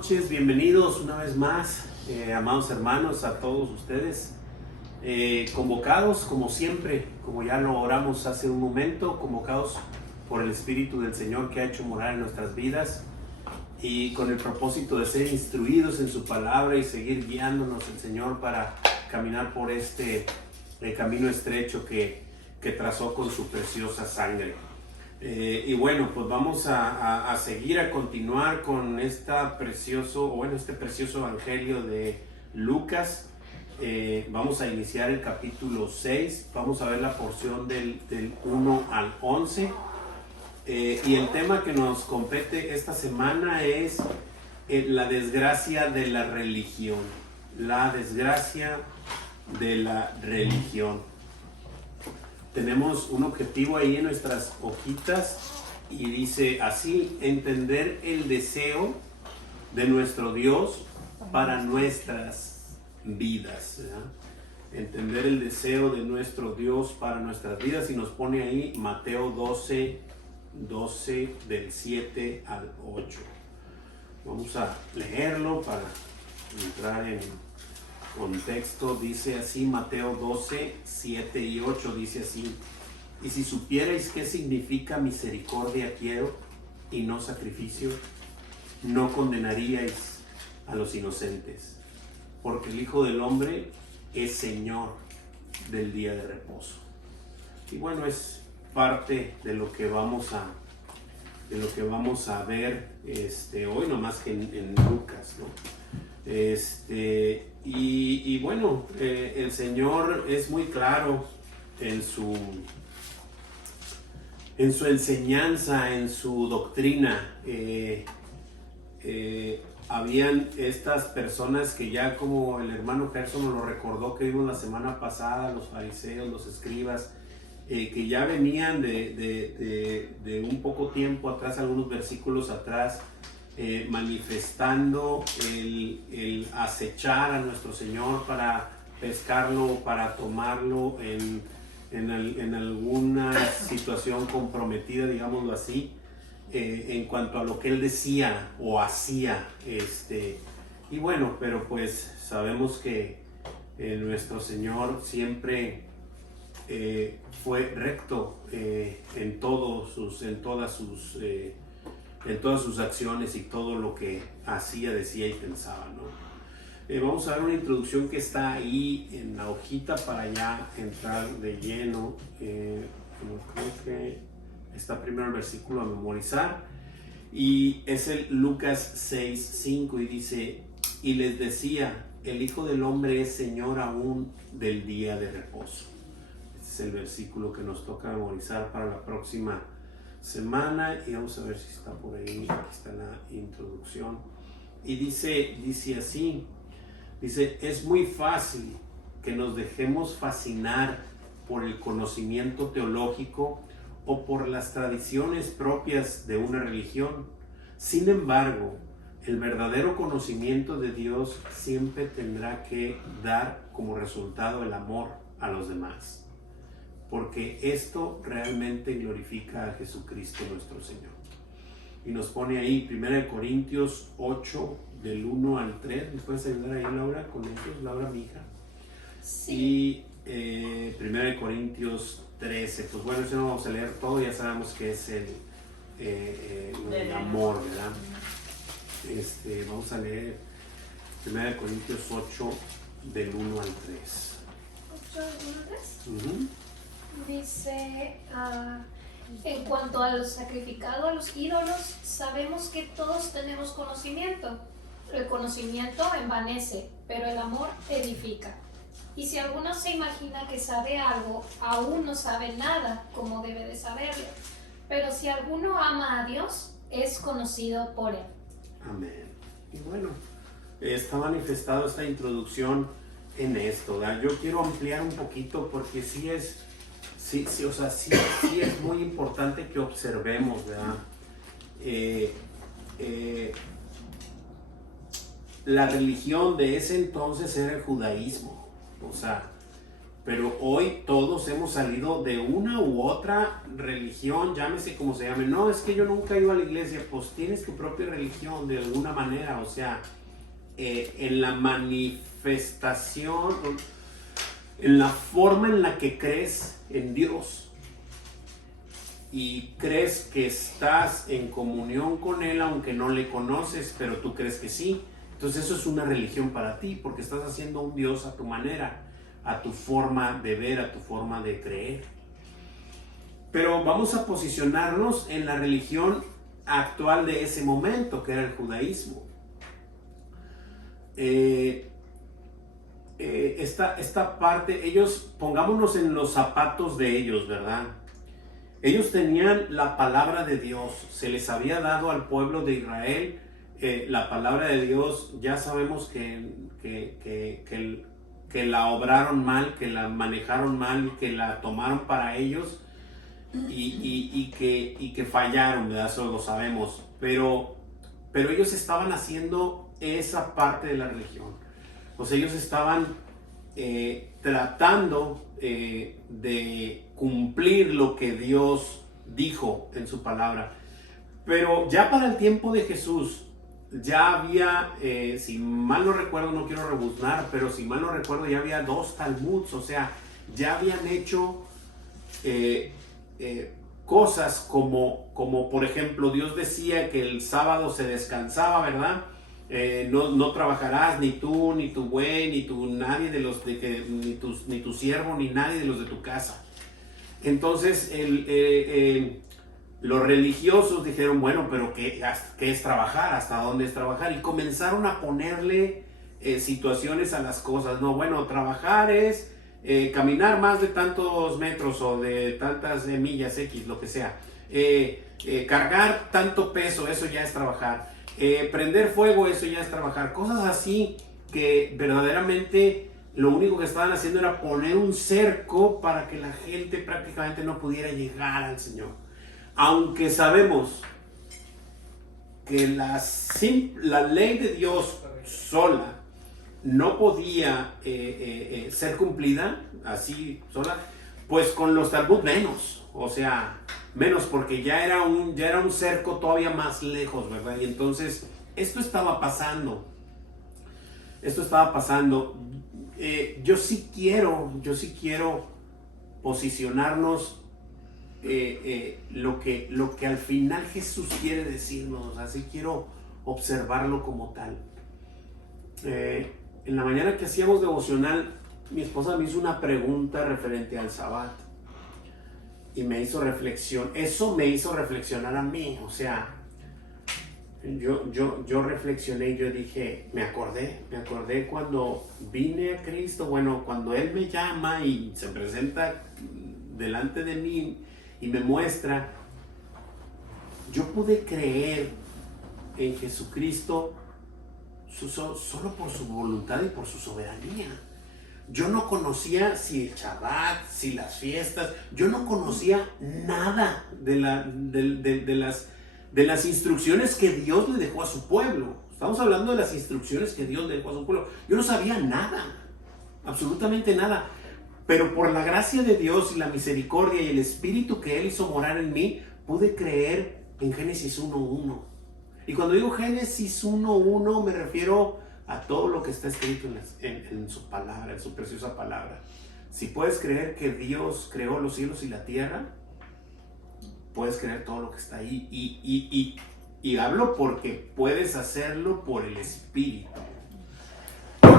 noches, bienvenidos una vez más, amados hermanos, a todos ustedes, convocados como siempre, como ya lo oramos hace un momento, convocados por el Espíritu del Señor que ha hecho morar en nuestras vidas y con el propósito de ser instruidos en su palabra y seguir guiándonos el Señor para caminar por este camino estrecho que trazó con su preciosa sangre. Y bueno, pues vamos a seguir, a continuar con este precioso evangelio de Lucas. Vamos a iniciar el capítulo 6, vamos a ver la porción del 1 al 11. Y el tema que nos compete esta semana es la desgracia de la religión. La desgracia de la religión. Tenemos un objetivo ahí en nuestras hojitas y dice así: entender el deseo de nuestro Dios para nuestras vidas, ¿verdad? Entender el deseo de nuestro Dios para nuestras vidas, y nos pone ahí Mateo 12 del 7 al 8. Vamos a leerlo para entrar en contexto. Dice así Mateo 12, 7 y 8, dice así: y si supierais qué significa misericordia quiero y no sacrificio, no condenaríais a los inocentes, porque el Hijo del Hombre es Señor del día de reposo. Y bueno, es parte de lo que vamos a ver hoy, no más que en Lucas, ¿no? Y bueno, el Señor es muy claro en su enseñanza, en su doctrina. Habían estas personas que ya, como el hermano Gerson nos lo recordó que vimos la semana pasada, los fariseos, los escribas, que ya venían de un poco tiempo atrás, algunos versículos atrás, manifestando el acechar a nuestro Señor para pescarlo, para tomarlo en alguna situación comprometida, digámoslo así, en cuanto a lo que él decía o hacía. Y bueno, pero pues sabemos que nuestro Señor siempre fue recto en todas sus acciones y todo lo que hacía, decía y pensaba, ¿no? Vamos a ver una introducción que está ahí en la hojita para ya entrar de lleno. Creo que está primero el versículo a memorizar, y es el Lucas 6:5, y dice: y les decía, el Hijo del Hombre es Señor aún del día de reposo. Este es el versículo que nos toca memorizar para la próxima semana, y vamos a ver si está por ahí. Aquí está la introducción, y dice así: dice, es muy fácil que nos dejemos fascinar por el conocimiento teológico o por las tradiciones propias de una religión. Sin embargo, el verdadero conocimiento de Dios siempre tendrá que dar como resultado el amor a los demás, porque esto realmente glorifica a Jesucristo nuestro Señor. Y nos pone ahí 1 Corintios 8 del 1 al 3. ¿Me puedes ayudar ahí, Laura, con ellos? Laura, mi hija. Sí. Y 1 Corintios 13. Pues bueno, eso no vamos a leer todo, ya sabemos que es el amor, ¿verdad? Vamos a leer 1 Corintios 8 del 1 al 3. ¿8 del 1 al 3? Uh-huh. Dice, en cuanto a lo sacrificado a los ídolos, sabemos que todos tenemos conocimiento. El conocimiento envanece, pero el amor edifica. Y si alguno se imagina que sabe algo, aún no sabe nada como debe de saberlo. Pero si alguno ama a Dios, es conocido por él. Amén. Y bueno, está manifestado esta introducción en esto, ¿verdad? Yo quiero ampliar un poquito, porque sí es muy importante que observemos, ¿verdad? La religión de ese entonces era el judaísmo. O sea, Pero hoy todos hemos salido de una u otra religión, llámese como se llame. No, es que yo nunca he ido a la iglesia. Pues tienes tu propia religión de alguna manera. O sea, en la manifestación, en la forma en la que crees en Dios y crees que estás en comunión con Él aunque no le conoces, pero tú crees que sí. Entonces eso es una religión para ti, porque estás haciendo un Dios a tu manera, a tu forma de ver, a tu forma de creer. Pero vamos a posicionarnos en la religión actual de ese momento, que era el judaísmo. Esta parte, ellos, pongámonos en los zapatos de ellos, ¿verdad? Ellos tenían la palabra de Dios, se les había dado al pueblo de Israel la palabra de Dios. Ya sabemos que la obraron mal, que la manejaron mal, que la tomaron para ellos y que fallaron, ¿verdad? Eso lo sabemos. Pero ellos estaban haciendo esa parte de la religión. O sea, ellos estaban tratando de cumplir lo que Dios dijo en su palabra. Pero ya para el tiempo de Jesús, ya había, si mal no recuerdo, no quiero rebuznar, pero si mal no recuerdo, ya había 2 Talmuds. O sea, ya habían hecho cosas como por ejemplo, Dios decía que el sábado se descansaba, ¿verdad? No trabajarás, ni tú, ni tu buey, ni tu nadie de los ni tu siervo, ni nadie de los de tu casa. Entonces los religiosos dijeron, bueno, pero ¿qué es trabajar? ¿Hasta dónde es trabajar? Y comenzaron a ponerle situaciones a las cosas. No, bueno, trabajar es caminar más de tantos metros o de tantas millas X, lo que sea. Cargar tanto peso, eso ya es trabajar. Prender fuego, eso ya es trabajar. Cosas así que verdaderamente lo único que estaban haciendo era poner un cerco para que la gente prácticamente no pudiera llegar al Señor. Aunque sabemos que la ley de Dios sola no podía ser cumplida así sola, pues con los Talmud menos. O sea, menos, porque ya era un cerco todavía más lejos, ¿verdad? Y entonces esto estaba pasando. Yo sí quiero posicionarnos lo que al final Jesús quiere decirnos. Así quiero observarlo como tal. En la mañana que hacíamos devocional, mi esposa me hizo una pregunta referente al Sabbat y me hizo reflexión. Eso me hizo reflexionar a mí. O sea, yo reflexioné y yo dije, me acordé cuando vine a Cristo. Bueno, cuando Él me llama y se presenta delante de mí y me muestra, yo pude creer en Jesucristo solo por su voluntad y por su soberanía. Yo no conocía si el Shabbat, si las fiestas, yo no conocía nada de las instrucciones que Dios le dejó a su pueblo. Estamos hablando de las instrucciones que Dios le dejó a su pueblo. Yo no sabía nada, absolutamente nada. Pero por la gracia de Dios y la misericordia y el Espíritu que Él hizo morar en mí, pude creer en Génesis 1:1. Y cuando digo Génesis 1:1, me refiero a todo lo que está escrito en su palabra, en su preciosa palabra. Si puedes creer que Dios creó los cielos y la tierra, puedes creer todo lo que está ahí. Y hablo porque puedes hacerlo por el Espíritu.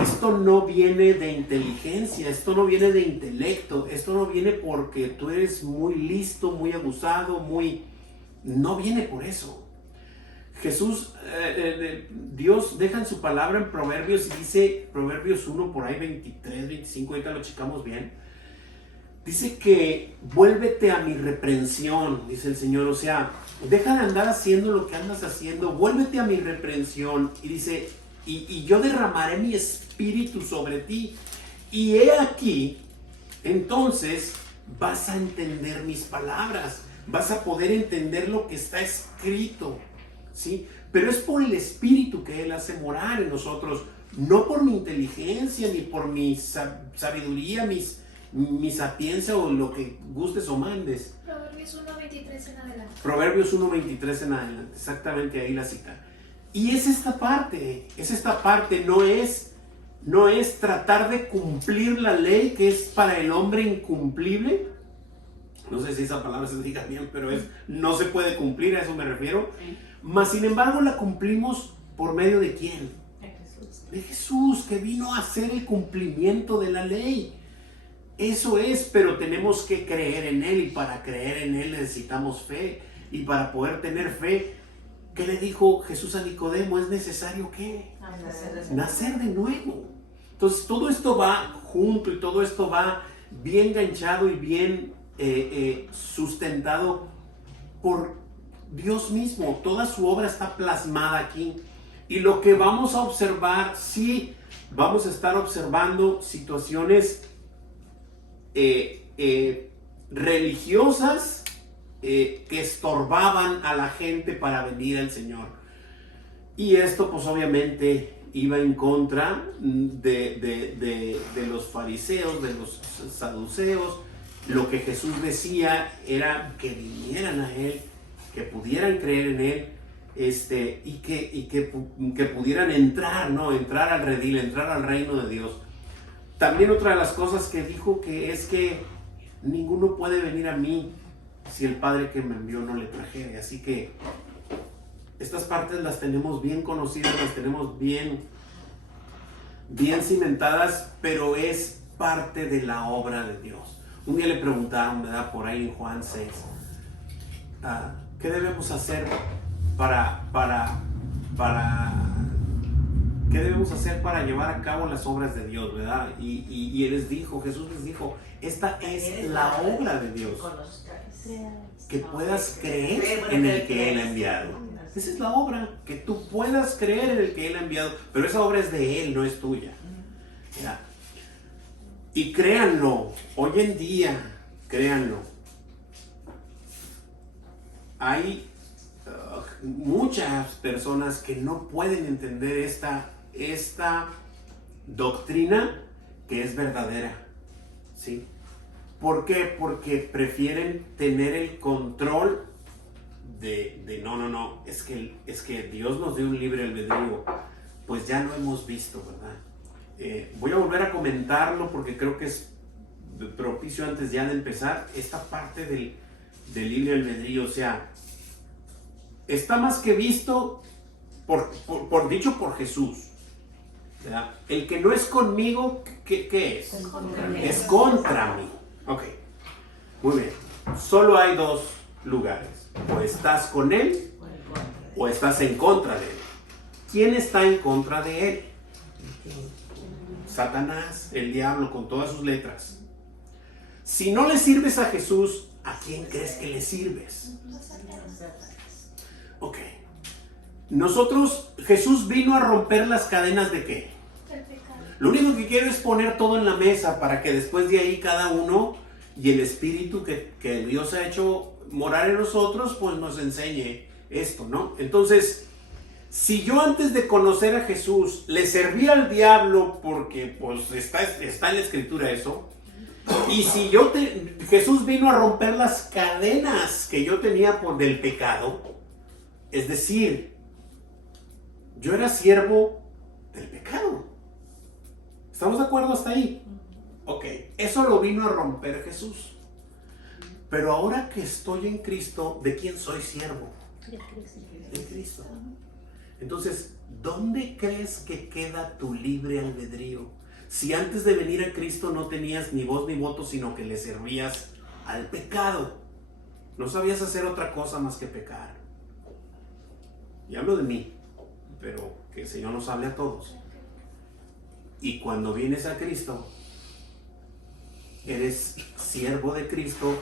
Esto no viene de inteligencia, esto no viene de intelecto, esto no viene porque tú eres muy listo, muy abusado, no viene por eso. Jesús, Dios deja en su palabra en Proverbios y dice, Proverbios 1 por ahí 23, 25, ahorita lo checamos bien. Dice que vuélvete a mi reprensión, dice el Señor. O sea, deja de andar haciendo lo que andas haciendo, vuélvete a mi reprensión. Y dice, y yo derramaré mi espíritu sobre ti. Y he aquí, entonces vas a entender mis palabras, vas a poder entender lo que está escrito, ¿sí? Pero es por el Espíritu que Él hace morar en nosotros, no por mi inteligencia, ni por mi sabiduría, mi sapiencia o lo que gustes o mandes. Proverbios 1:23 en adelante. Proverbios 1:23 en adelante, exactamente ahí la cita. Y es esta parte, no es tratar de cumplir la ley que es para el hombre incumplible. No sé si esa palabra se diga bien, pero no se puede cumplir, a eso me refiero. Mas sin embargo la cumplimos por medio de ¿quién? De Jesús, que vino a hacer el cumplimiento de la ley. Eso es, pero tenemos que creer en Él, y para creer en Él necesitamos fe. Y para poder tener fe, ¿qué le dijo Jesús a Nicodemo? Es necesario ¿qué? Nacer de nuevo. Entonces todo esto va junto y todo esto va bien enganchado y bien sustentado por Dios mismo. Toda su obra está plasmada aquí. Y lo que vamos a observar, sí, vamos a estar observando situaciones religiosas que estorbaban a la gente para venir al Señor. Y esto pues obviamente iba en contra de los fariseos, de los saduceos. Lo que Jesús decía era que vinieran a Él, que pudieran creer en Él, y que pudieran entrar al redil, entrar al reino de Dios. También otra de las cosas que dijo que es que ninguno puede venir a mí si el Padre que me envió no le trajere. Así que estas partes las tenemos bien conocidas, las tenemos bien cimentadas, pero es parte de la obra de Dios. Un día le preguntaron, ¿verdad? Por ahí en Juan 6, ¿qué debemos hacer ¿qué debemos hacer para llevar a cabo las obras de Dios, verdad? Y Jesús les dijo, esta es la obra de Dios, que puedas creer en el que Él ha enviado. Esa es la obra, que tú puedas creer en el que Él ha enviado, pero esa obra es de Él, no es tuya. ¿Ya? Y créanlo, hoy en día, créanlo, hay muchas personas que no pueden entender esta doctrina que es verdadera, ¿sí? ¿Por qué? Porque prefieren tener el control de no, es que Dios nos dio un libre albedrío. Pues ya lo hemos visto, ¿verdad? Voy a volver a comentarlo porque creo que es propicio antes ya de empezar esta parte del libre albedrío. O sea, está más que visto dicho por Jesús, ¿verdad? El que no es conmigo, ¿qué es? Es contra mí. Ok, muy bien. Solo hay dos lugares. O estás con Él o estás en contra de Él. ¿Quién está en contra de Él? Satanás, el diablo, con todas sus letras. Si no le sirves a Jesús, ¿a quién crees que le sirves? Ok. Jesús vino a romper las cadenas ¿de qué? El pecado. Lo único que quiero es poner todo en la mesa para que después de ahí cada uno y el Espíritu que Dios ha hecho morar en nosotros, pues nos enseñe esto, ¿no? Entonces, si yo antes de conocer a Jesús le servía al diablo porque pues está en la Escritura eso, y si Jesús vino a romper las cadenas que yo tenía del pecado, es decir, yo era siervo del pecado. ¿Estamos de acuerdo hasta ahí? Ok, eso lo vino a romper Jesús. Pero ahora que estoy en Cristo, ¿de quién soy siervo? De Cristo. Entonces, ¿dónde crees que queda tu libre albedrío? Si antes de venir a Cristo no tenías ni voz ni voto, sino que le servías al pecado. No sabías hacer otra cosa más que pecar. Y hablo de mí, pero que el Señor nos hable a todos. Y cuando vienes a Cristo, eres siervo de Cristo.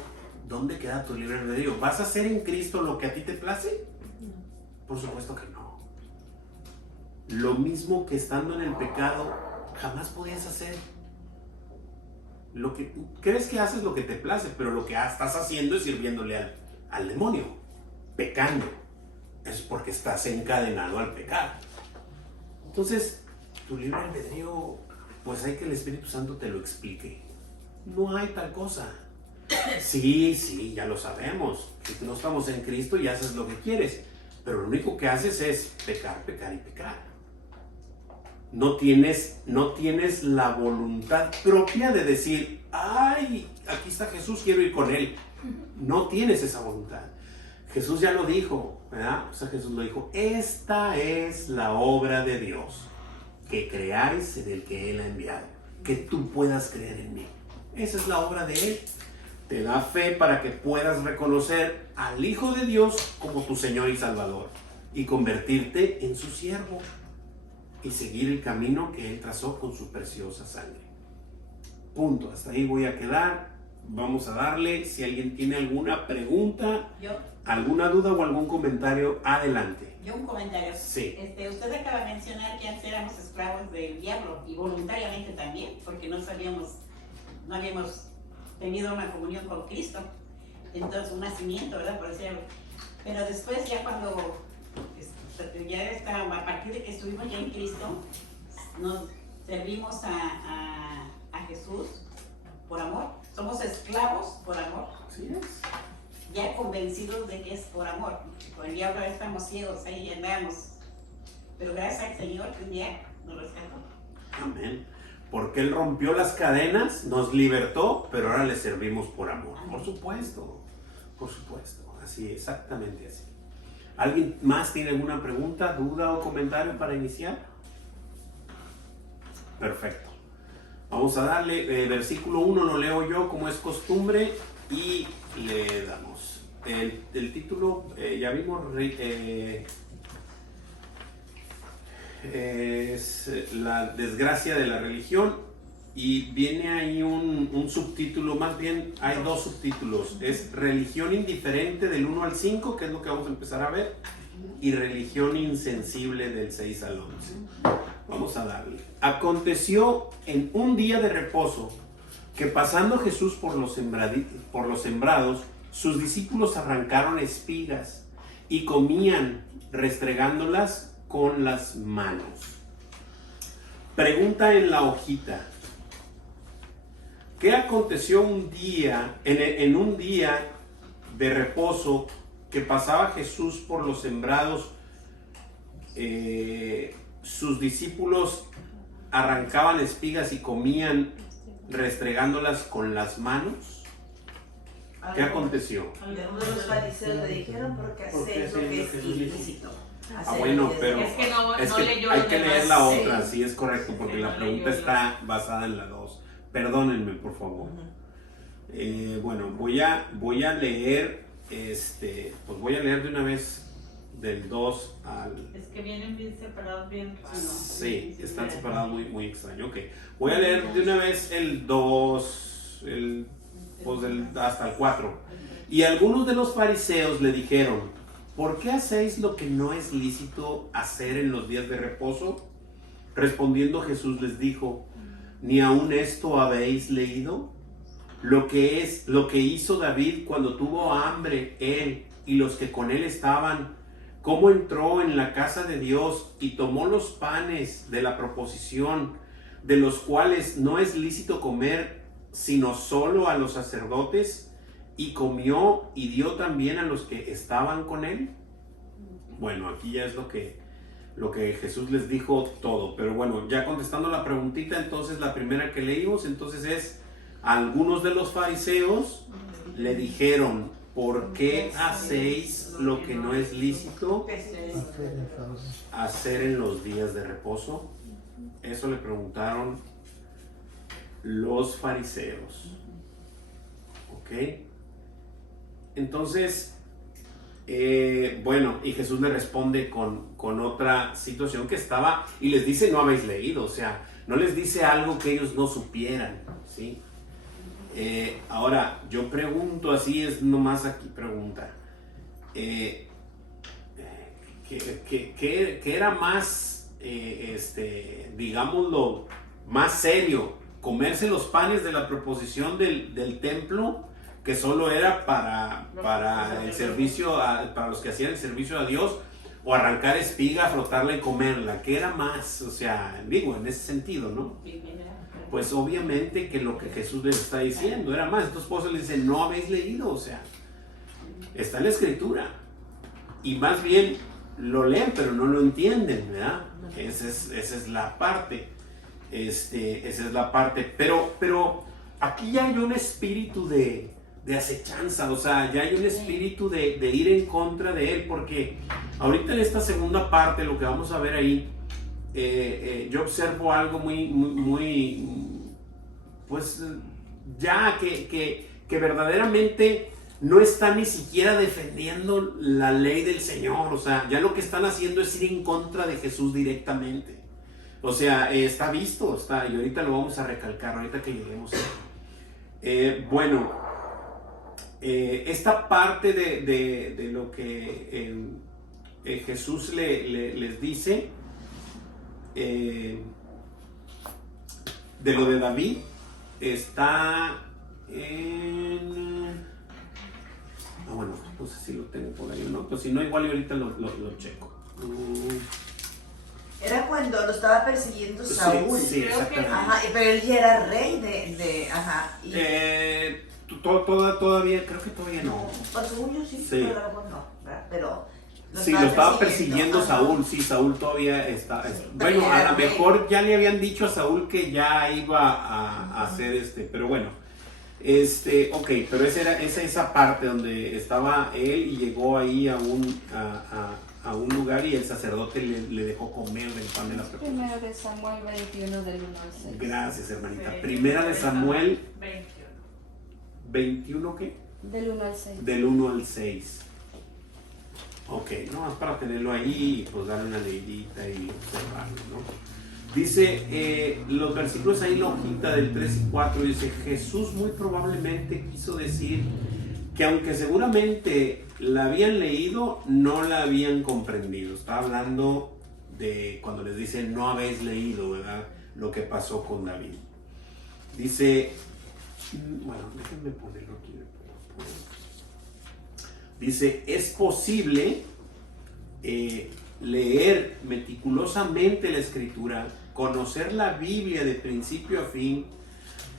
¿Dónde queda tu libre albedrío? ¿Vas a hacer en Cristo lo que a ti te place? Por supuesto que no. Lo mismo que estando en el pecado, jamás podías hacer. Crees que haces lo que te place, pero lo que estás haciendo es sirviéndole al demonio, pecando. Es porque estás encadenado al pecado. Entonces, tu libre albedrío, pues hay que el Espíritu Santo te lo explique. No hay tal cosa. Sí, ya lo sabemos. Si no estamos en Cristo y haces lo que quieres. Pero lo único que haces es pecar, pecar y pecar. No tienes la voluntad propia de decir, ay, aquí está Jesús, quiero ir con Él. No tienes esa voluntad. Jesús ya lo dijo, ¿verdad? O sea, Jesús lo dijo, esta es la obra de Dios, que creáis en el que Él ha enviado, que tú puedas creer en mí. Esa es la obra de Él. Te da fe para que puedas reconocer al Hijo de Dios como tu Señor y Salvador y convertirte en su siervo y seguir el camino que Él trazó con su preciosa sangre. Punto. Hasta ahí voy a quedar. Vamos a darle. Si alguien tiene alguna pregunta, alguna duda o algún comentario, adelante. Yo un comentario. Sí. Usted acaba de mencionar que antes éramos esclavos del diablo y voluntariamente también, porque no habíamos tenido una comunión con Cristo. Entonces, un nacimiento, ¿verdad? Por decirlo. Pero después, ya cuando a partir de que estuvimos ya en Cristo, nos servimos a Jesús por amor. Somos esclavos por amor. Así es. Ya convencidos de que es por amor. Con el diablo estamos ciegos, ahí andamos. Pero gracias al Señor que un día nos rescató. Amén. Porque Él rompió las cadenas, nos libertó, pero ahora le servimos por amor. Por supuesto, así, exactamente así. ¿Alguien más tiene alguna pregunta, duda o comentario para iniciar? Perfecto. Vamos a darle, versículo 1 lo leo yo como es costumbre y le damos. El título, ya vimos, es la desgracia de la religión y viene ahí un subtítulo, más bien hay dos subtítulos, es religión indiferente del 1 al 5, que es lo que vamos a empezar a ver, y religión insensible del 6 al 11. Vamos a darle. Aconteció en un día de reposo que pasando Jesús por los sembrados, sus discípulos arrancaron espigas y comían restregándolas con las manos. Pregunta en la hojita. ¿Qué aconteció un día, en un día de reposo que pasaba Jesús por los sembrados? Sus discípulos arrancaban espigas y comían restregándolas con las manos. ¿Qué aconteció? Algunos de los fariseos le dijeron porque hacer lo que es ilícito. Bueno, pero es que no leyó hay los que demás. leer la otra, sí es correcto, porque Sí, la no pregunta leyó está basada en la 2. Perdónenme, por favor. Bueno, voy a leer, pues voy a leer de una vez del 2 al... Es que vienen bien separados, bien raros. Sí, están separados muy extraño. Ok, voy a leer de una vez el 2, hasta el 4. Y algunos de los fariseos le dijeron, ¿por qué hacéis lo que no es lícito hacer en los días de reposo? Respondiendo Jesús les dijo, ¿ni aún esto habéis leído? Lo que hizo David cuando tuvo hambre, él y los que con él estaban, cómo entró en la casa de Dios y tomó los panes de la proposición, de los cuales no es lícito comer, sino solo a los sacerdotes, y comió y dio también a los que estaban con él. Bueno, aquí ya es lo que Jesús les dijo todo, pero bueno, ya contestando la preguntita, entonces la primera que leímos, entonces es, algunos de los fariseos le dijeron, ¿por qué hacéis lo que no es lícito hacer en los días de reposo? Eso le preguntaron los fariseos. ¿Ok? Entonces, bueno, y Jesús le responde con otra situación que estaba, y les dice, no habéis leído, o sea, no les dice algo que ellos no supieran, ¿sí? Ahora, yo pregunto, así es nomás aquí pregunta, ¿qué era más, digámoslo, más serio? ¿Comerse los panes de la proposición del templo, que solo era para el servicio, para los que hacían el servicio a Dios, o arrancar espiga, frotarla y comerla? ¿Qué era más? O sea, digo, en ese sentido, ¿no? pues obviamente que lo que Jesús les está diciendo era más. Estos esposos le dicen, no habéis leído, o sea, está en la escritura. Y más bien lo leen, pero no lo entienden, ¿verdad? Esa es la parte. Esa es la parte. Pero aquí ya hay un espíritu de acechanza, o sea, ya hay un espíritu de ir en contra de él, porque ahorita en esta segunda parte, lo que vamos a ver ahí, yo observo algo muy, pues, ya que verdaderamente no están ni siquiera defendiendo la ley del Señor, o sea, ya lo que están haciendo es ir en contra de Jesús directamente. O sea, está visto, y ahorita lo vamos a recalcar, ahorita que lleguemos ahí. Bueno, esta parte de lo que Jesús les dice, de lo de David, está en... bueno, no sé si lo tengo por ahí o no, pues si no, igual ahorita lo checo. Era cuando lo estaba persiguiendo Saúl. Sí, exactamente. Ajá, pero él ya era rey ajá. Y... todavía, creo que todavía no. Según yo sí, Sí. pero no, ¿verdad? Pero sí, lo estaba persiguiendo Saúl, sí, Saúl todavía está. Sí, bueno, a lo rey. mejor ya le habían dicho a Saúl que ya iba a hacer pero bueno. Ok, pero esa parte donde estaba él y llegó ahí a un lugar y el sacerdote le dejó comer del pan de la preparación. Primera de Samuel 21 del 1 al 6. Gracias, hermanita. Sí. Primera de Samuel 21. 21, ¿qué? Del 1 al 6. Del 1 al 6. Ok, no más para tenerlo ahí y pues darle una leidita y observarlo, ¿no? Dice, los versículos ahí, la hojita del 3 y 4, dice, Jesús muy probablemente quiso decir que aunque seguramente la habían leído, no la habían comprendido. Está hablando de cuando les dice, no habéis leído, ¿verdad? Lo que pasó con David. Dice, bueno, déjenme ponerlo aquí. Dice, es posible leer meticulosamente la escritura, conocer la Biblia de principio a fin,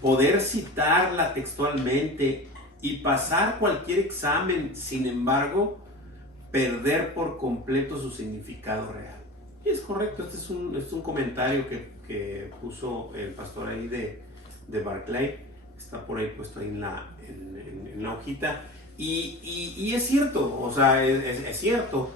poder citarla textualmente y pasar cualquier examen, sin embargo, perder por completo su significado real. Y es correcto, este es un comentario que puso el pastor ahí de Barclay, está por ahí puesto ahí en la hojita, y es cierto, o sea, es cierto,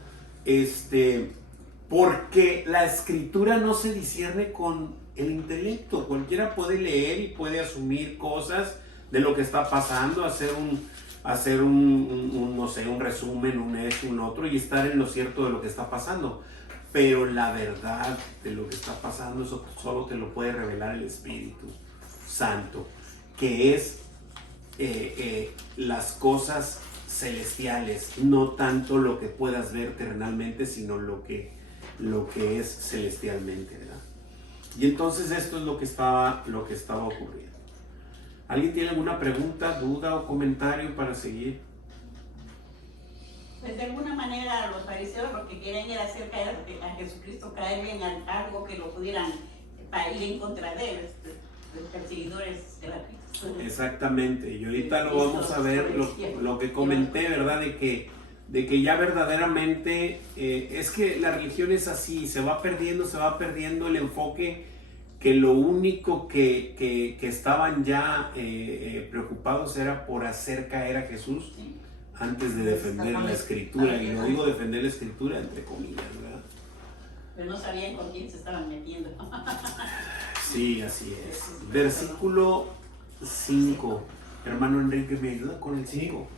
porque la escritura no se discierne con el intelecto. Cualquiera puede leer y puede asumir cosas de lo que está pasando, hacer un no sé, un resumen, un esto, un otro, y estar en lo cierto de lo que está pasando. Pero la verdad de lo que está pasando, eso solo te lo puede revelar el Espíritu Santo, que es las cosas celestiales, no tanto lo que puedas ver terrenalmente, sino lo que es celestialmente, ¿verdad? Y entonces esto es lo que estaba ocurriendo. ¿Alguien tiene alguna pregunta, duda o comentario para seguir? Pues de alguna manera los fariseos lo que quieren era hacer caer a Jesucristo, caerle en algo que lo pudieran ir en contra de él, los perseguidores de la Cristo. Exactamente, y ahorita lo vamos a ver, lo que comenté, ¿verdad? De que ya verdaderamente es que la religión es así, se va perdiendo el enfoque, que lo único que estaban ya preocupados era por hacer caer a Jesús antes de defender la escritura, y lo digo defender la escritura entre comillas, ¿verdad? Pero no sabían con quién se estaban metiendo. Sí, así es. Versículo 5. Hermano Enrique, ¿me ayuda con el 5?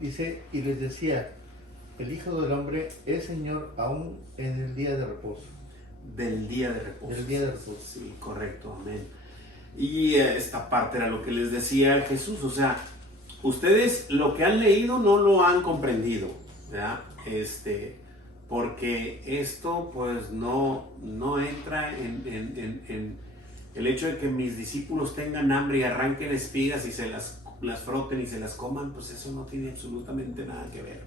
Dice, y les decía, el Hijo del Hombre es Señor aún en el día de reposo. Del día de reposo. Del día de reposo. Sí, correcto, amén. Y esta parte era lo que les decía Jesús, o sea, ustedes lo que han leído no lo han comprendido, ¿verdad? Porque esto pues no entra en el hecho de que mis discípulos tengan hambre y arranquen espigas y se las froten y se las coman, pues eso no tiene absolutamente nada que ver,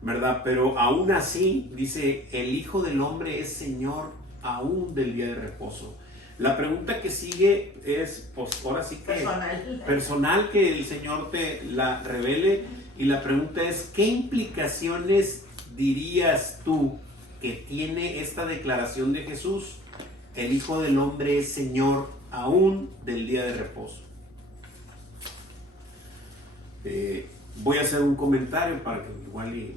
¿verdad? Pero aún así, dice, el Hijo del Hombre es Señor aún del día de reposo. La pregunta que sigue es, pues ahora sí que personal, que el Señor te la revele. Y la pregunta es, ¿qué implicaciones dirías tú que tiene esta declaración de Jesús? El Hijo del Hombre es Señor aún del día de reposo. Voy a hacer un comentario para que igual y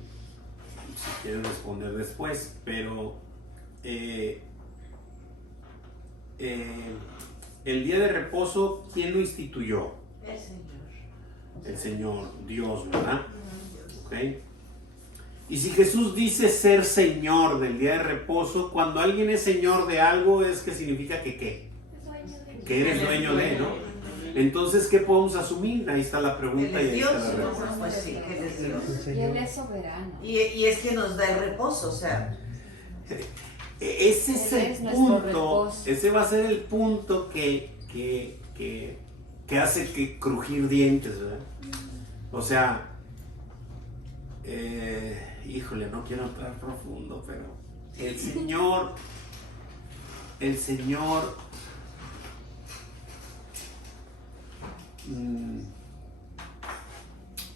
si quieren responder después, pero el día de reposo, ¿quién lo instituyó? El Señor. El Señor, Dios, ¿verdad? ¿Okay? Y si Jesús dice ser Señor del día de reposo, cuando alguien es Señor de algo, es que significa que ¿qué? Que eres dueño de, ¿no? Entonces, ¿qué podemos asumir? Ahí está la pregunta y ahí Dios, está la ¿no? respuesta. Pues sí, que Él es Dios. Y Él es soberano. Y es que nos da el reposo, o sea. Ese es Él el es nuestro punto, reposo. ese va a ser el punto que hace que crujir dientes, ¿verdad? O sea, híjole, no quiero entrar profundo, pero el Señor,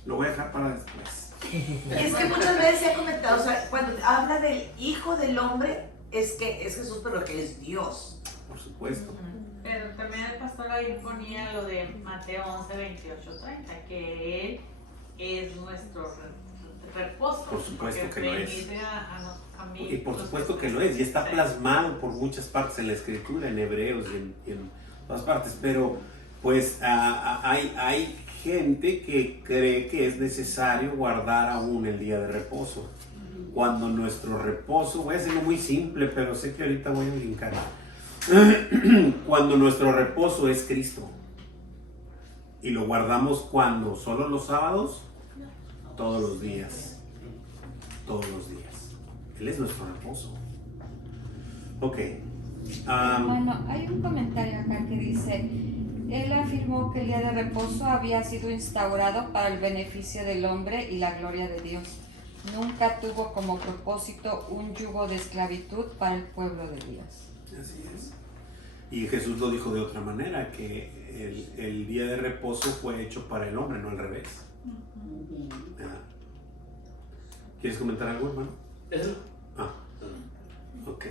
lo voy a dejar para después. Es que muchas veces se ha comentado, o sea, cuando habla del Hijo del Hombre, es que es Jesús, pero que es Dios. Por supuesto. Pero también el pastor ahí ponía lo de Mateo 11, 28, 30, que Él es nuestro reposo. Por supuesto que lo es. A mí, Y por supuesto que lo es, y está plasmado por muchas partes en la Escritura, en Hebreos y en todas partes, pero pues hay gente que cree que es necesario guardar aún el día de reposo, cuando nuestro reposo, voy a hacerlo muy simple, pero sé que ahorita voy a brincar, cuando nuestro reposo es Cristo, y lo guardamos cuando, solo los sábados, todos los días, Él es nuestro reposo. Ok. Bueno, hay un comentario acá que dice, él afirmó que el día de reposo había sido instaurado para el beneficio del hombre y la gloria de Dios. Nunca tuvo como propósito un yugo de esclavitud para el pueblo de Dios. Así es. Y Jesús lo dijo de otra manera, que el día de reposo fue hecho para el hombre, no al revés. ¿Quieres comentar algo, hermano? Ok.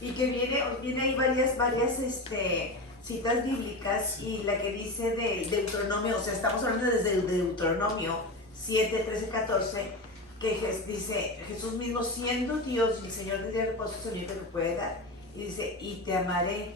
Y que viene ahí varias citas bíblicas, y la que dice de Deuteronomio, o sea, estamos hablando desde Deuteronomio 7, 13, 14, que dice, Jesús mismo siendo Dios y el Señor del día de reposo es el único que puede dar, y dice, y te amaré,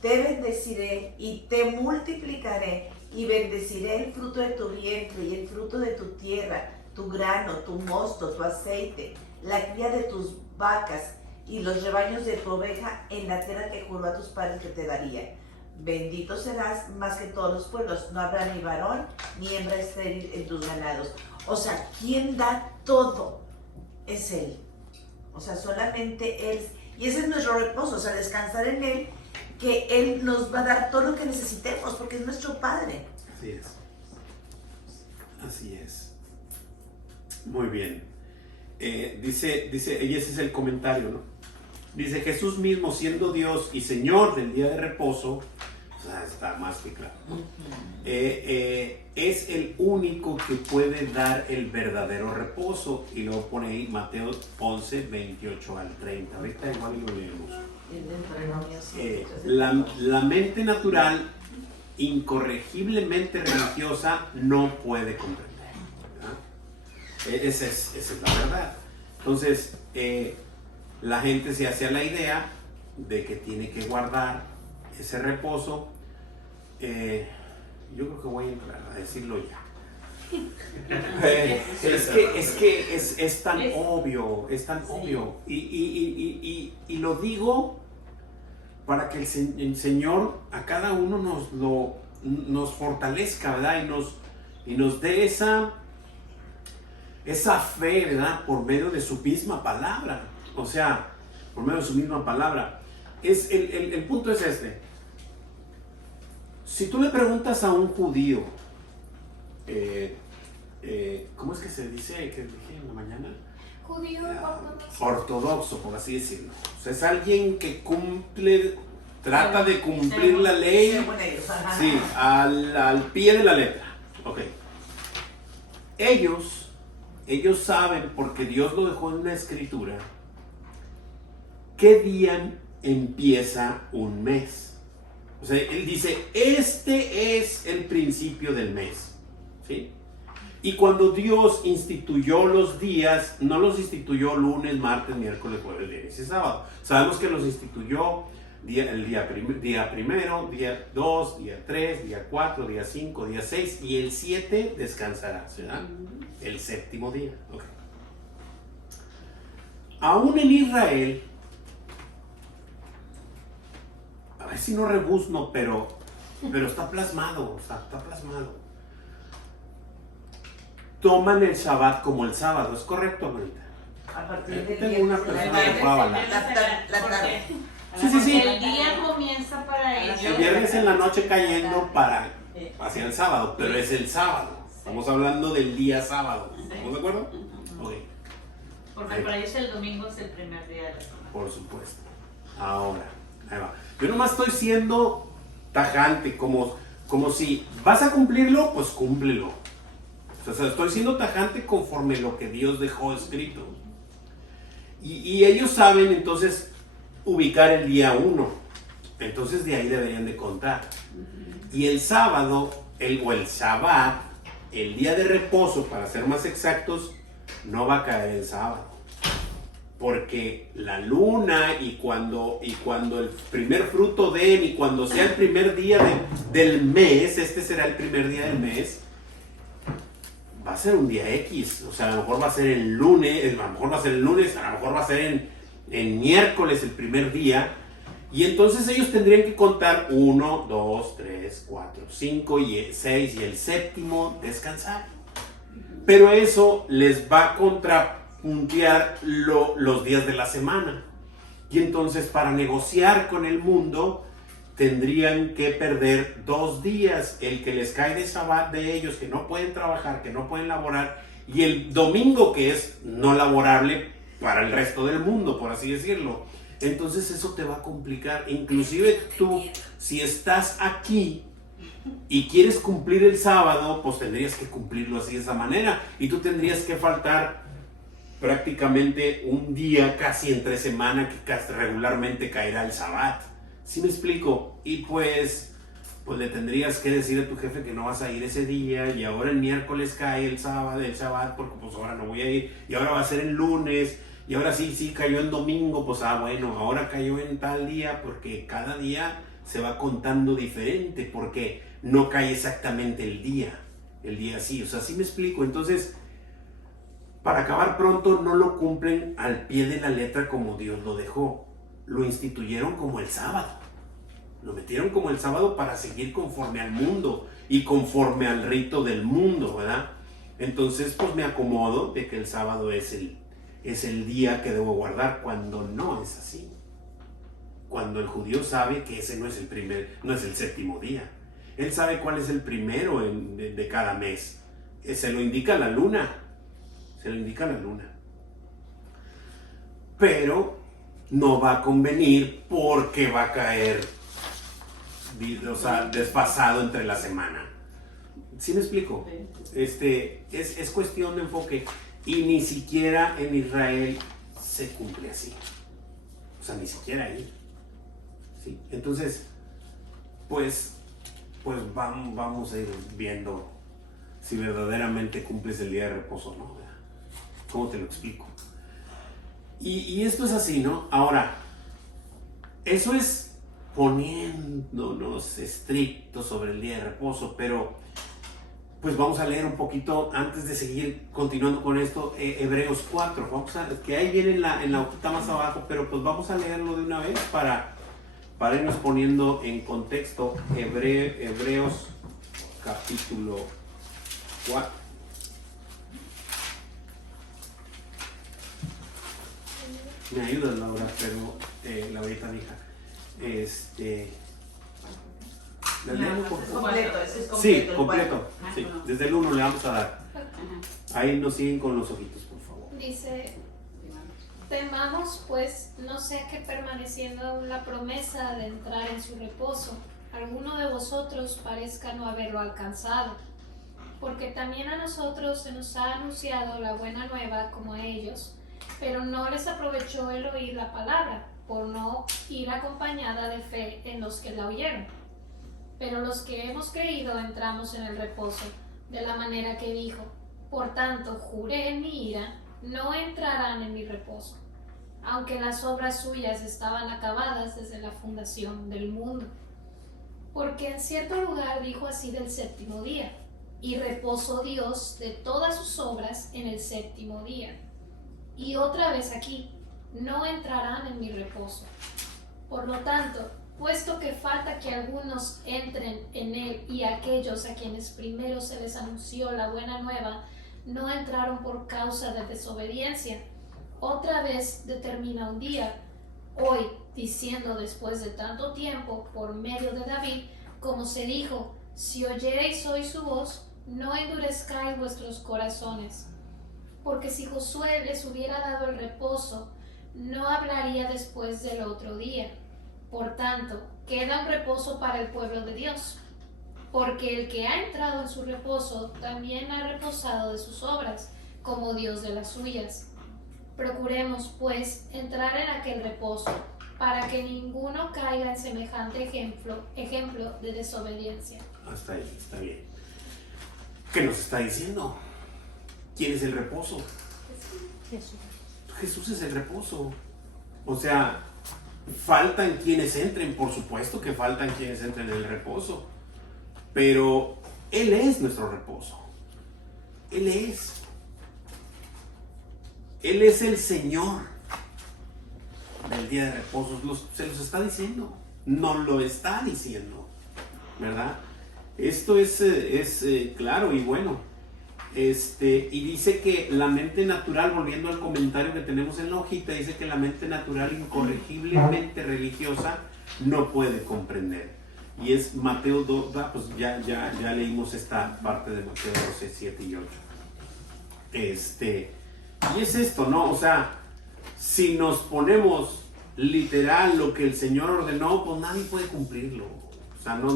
te bendeciré y te multiplicaré, y bendeciré el fruto de tu vientre y el fruto de tu tierra, tu grano, tu mosto, tu aceite, la cría de tus vacas y los rebaños de tu oveja en la tierra que juró a tus padres que te daría. Bendito serás más que todos los pueblos, no habrá ni varón ni hembra estéril en tus ganados. O sea, quien da todo es Él. O sea, solamente Él. Y ese es nuestro reposo, o sea, descansar en Él, que Él nos va a dar todo lo que necesitemos, porque es nuestro Padre. Así es. Así es. Muy bien. Dice, y ese es el comentario, ¿no? Dice, Jesús mismo siendo Dios y Señor del día de reposo, o sea, está más que claro, ¿no? Es el único que puede dar el verdadero reposo. Y luego pone ahí Mateo 11, 28 al 30. Ahorita igual lo leemos. La mente natural, incorregiblemente religiosa, no puede comprender. Esa es la verdad. Entonces, la gente se hace a la idea de que tiene que guardar ese reposo. Yo creo que voy a entrar a decirlo ya. Es tan obvio, es tan obvio. Y lo digo para que el Señor a cada uno nos fortalezca, ¿verdad? Y nos dé esa fe, ¿verdad? Por medio de su misma palabra. O sea, por medio de su misma palabra. El punto es este. Si tú le preguntas a un judío, ¿cómo es que se dice que dije en la mañana? Judío ortodoxo. Ortodoxo, por así decirlo. O sea, es alguien que cumple trata de cumplir la ley, Según ellos, ajá. sí, al pie de la letra. Ok. Ellos saben, porque Dios lo dejó en una escritura, qué día empieza un mes. O sea, Él dice, este es el principio del mes, ¿sí? Y cuando Dios instituyó los días, no los instituyó lunes, martes, miércoles, jueves, viernes y sábado. Sabemos que los instituyó el día primero, día 2, día 3, día 4, día 5, día 6 y el 7 descansará, ¿verdad? El séptimo día. Okay. Aún en Israel, a ver si no rebuzno, pero está plasmado, o sea, está plasmado. Toman el Shabbat como el sábado, ¿es correcto, Marita? A partir del Tengo una viernes, persona que pueda hablar. la tarde. Sí. El día comienza para ellos. El viernes en la noche cayendo hacia el sábado, pero es el sábado. Estamos hablando del día sábado. ¿Estamos de acuerdo? Ok. Porque para ellos el domingo es el primer día de la semana. Por supuesto. Ahora, ahí va. Yo nomás estoy siendo tajante, como si vas a cumplirlo, pues cúmplelo. O sea, estoy siendo tajante conforme lo que Dios dejó escrito. Y ellos saben entonces ubicar el día 1. Entonces de ahí deberían de contar. Y el sábado, o el Shabbat, el día de reposo, para ser más exactos, no va a caer el sábado. Porque la luna y cuando el primer fruto den y cuando sea el primer día del mes, este será el primer día del mes, va a ser un día X. O sea, a lo mejor va a ser el lunes, a lo mejor va a ser el lunes, a lo mejor va a ser en miércoles el primer día. Y entonces ellos tendrían que contar 1, 2, 3, 4, 5 y 6 y el séptimo descansar. Pero eso les va a contrapuntear los días de la semana. Y entonces para negociar con el mundo tendrían que perder 2 días, el que les cae de Shabbat de ellos, que no pueden trabajar, que no pueden laborar, y el domingo que es no laborable para el resto del mundo, por así decirlo. Entonces eso te va a complicar. Inclusive tú, si estás aquí y quieres cumplir el sábado, pues tendrías que cumplirlo así de esa manera, y tú tendrías que faltar prácticamente un día casi entre semana que casi regularmente caerá el Shabbat. ¿Sí me explico? Y pues le tendrías que decir a tu jefe que no vas a ir ese día, y ahora el miércoles cae el Shabbat, porque pues ahora no voy a ir, y ahora va a ser el lunes, y ahora sí cayó en domingo, pues bueno, ahora cayó en tal día, porque cada día se va contando diferente, porque no cae exactamente el día sí, o sea, ¿sí me explico? Entonces, para acabar pronto, no lo cumplen al pie de la letra como Dios lo dejó. Lo instituyeron como el sábado. Lo metieron como el sábado para seguir conforme al mundo y conforme al rito del mundo, ¿verdad? Entonces, pues me acomodo de que el sábado es el día que debo guardar, cuando no es así. Cuando el judío sabe que ese no es el séptimo día. Él sabe cuál es el primero de cada mes. Se lo indica la luna. Pero no va a convenir porque va a caer, o sea, desfasado entre la semana. ¿Sí me explico? Es cuestión de enfoque, y ni siquiera en Israel se cumple así. O sea, ni siquiera ahí. ¿Sí? Entonces, pues vamos a ir viendo si verdaderamente cumples el día de reposo o no. ¿Cómo te lo explico? Y esto es así, ¿no? Ahora, eso es poniéndonos estrictos sobre el día de reposo, pero pues vamos a leer un poquito antes de seguir continuando con esto, Hebreos 4, que ahí viene en la hojita más abajo, pero pues vamos a leerlo de una vez para irnos poniendo en contexto. Hebreos capítulo 4. Me ayudas, Laura, pero Laurita, mi hija. ¿La leemos, por favor? Completo, ese es completo. Sí, completo. Sí, desde el 1 le vamos a dar. Ahí nos siguen con los ojitos, por favor. Dice, temamos, pues, no sea que permaneciendo aún la promesa de entrar en su reposo, alguno de vosotros parezca no haberlo alcanzado. Porque también a nosotros se nos ha anunciado la buena nueva como a ellos, pero no les aprovechó el oír la palabra, por no ir acompañada de fe en los que la oyeron. Pero los que hemos creído entramos en el reposo, de la manera que dijo: por tanto, juré en mi ira, no entrarán en mi reposo, aunque las obras suyas estaban acabadas desde la fundación del mundo. Porque en cierto lugar dijo así del séptimo día, y reposó Dios de todas sus obras en el séptimo día. Y otra vez aquí, no entrarán en mi reposo. Por lo tanto, puesto que falta que algunos entren en él, y aquellos a quienes primero se les anunció la buena nueva no entraron por causa de desobediencia, otra vez determina un día, hoy, diciendo después de tanto tiempo, por medio de David, como se dijo: si oyereis hoy su voz, no endurezcáis vuestros corazones. Porque si Josué les hubiera dado el reposo, no hablaría después del otro día. Por tanto, queda un reposo para el pueblo de Dios, porque el que ha entrado en su reposo también ha reposado de sus obras, como Dios de las suyas. Procuremos, pues, entrar en aquel reposo, para que ninguno caiga en semejante ejemplo de desobediencia. Hasta ahí, está bien. ¿Qué nos está diciendo? ¿Quién es el reposo? Jesús. Jesús es el reposo. O sea, faltan quienes entren, por supuesto que faltan quienes entren en el reposo, pero Él es nuestro reposo. Él es el Señor del día de reposo. Se los está diciendo, nos lo está diciendo, ¿verdad? Esto es claro y bueno. Y dice que la mente natural, volviendo al comentario que tenemos en la hojita, dice que la mente natural incorregiblemente religiosa no puede comprender. Y es Mateo 2, pues ya leímos esta parte de Mateo 12, 7 y 8. Y es esto, ¿no? O sea, si nos ponemos literal lo que el Señor ordenó, pues nadie puede cumplirlo. O sea, no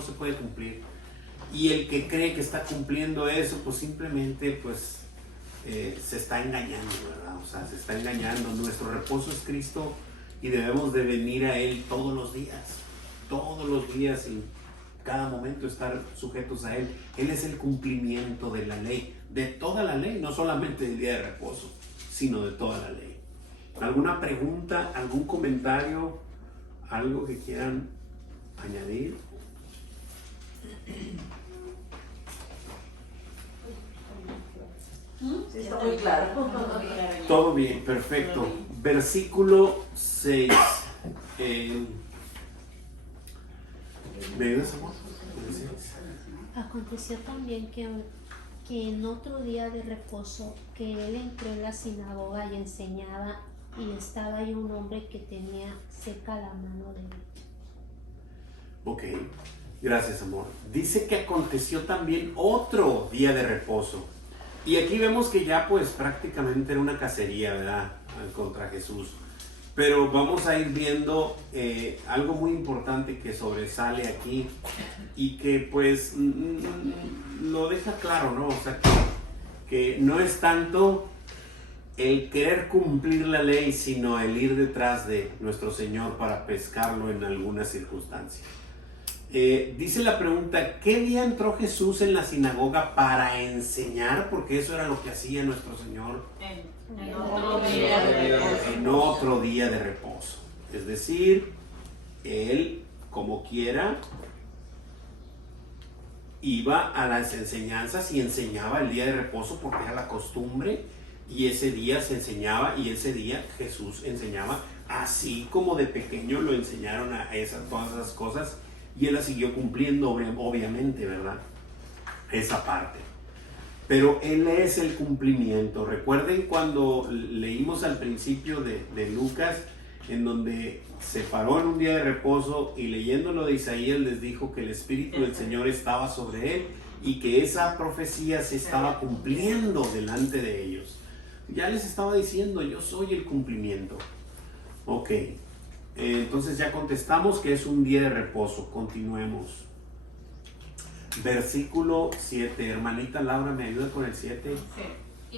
se puede cumplir. Y el que cree que está cumpliendo eso, pues simplemente pues se está engañando, ¿verdad? O sea, se está engañando. Nuestro reposo es Cristo y debemos de venir a Él todos los días y cada momento estar sujetos a Él. Él es el cumplimiento de la ley, de toda la ley, no solamente del día de reposo, sino de toda la ley. ¿Alguna pregunta, algún comentario, algo que quieran añadir? Sí, está muy claro. Todo bien, perfecto. Versículo 6. ¿Me ayudas, amor? Aconteció también que en otro día de reposo, que él entró en la sinagoga y enseñaba, y estaba ahí un hombre que tenía seca la mano derecha. Ok, gracias, amor. Dice que aconteció también otro día de reposo. Y aquí vemos que ya pues prácticamente era una cacería, ¿verdad? Contra Jesús. Pero vamos a ir viendo algo muy importante que sobresale aquí y que pues lo deja claro, ¿no? O sea, que no es tanto el querer cumplir la ley, sino el ir detrás de nuestro Señor para pescarlo en alguna circunstancia. Dice la pregunta, ¿qué día entró Jesús en la sinagoga para enseñar? Porque eso era lo que hacía nuestro Señor en otro día de reposo. Es decir, Él, como quiera, iba a las enseñanzas y enseñaba el día de reposo porque era la costumbre, y ese día se enseñaba, y ese día Jesús enseñaba, así como de pequeño lo enseñaron a todas esas cosas. Y él la siguió cumpliendo, obviamente, ¿verdad? Esa parte. Pero él es el cumplimiento. Recuerden cuando leímos al principio de Lucas, en donde se paró en un día de reposo y leyendo lo de Isaías les dijo que el Espíritu del Señor estaba sobre él y que esa profecía se estaba cumpliendo delante de ellos. Ya les estaba diciendo, yo soy el cumplimiento. Ok, entonces ya contestamos que es un día de reposo. Continuemos. Versículo 7. Hermanita Laura, ¿me ayuda con el 7? Sí.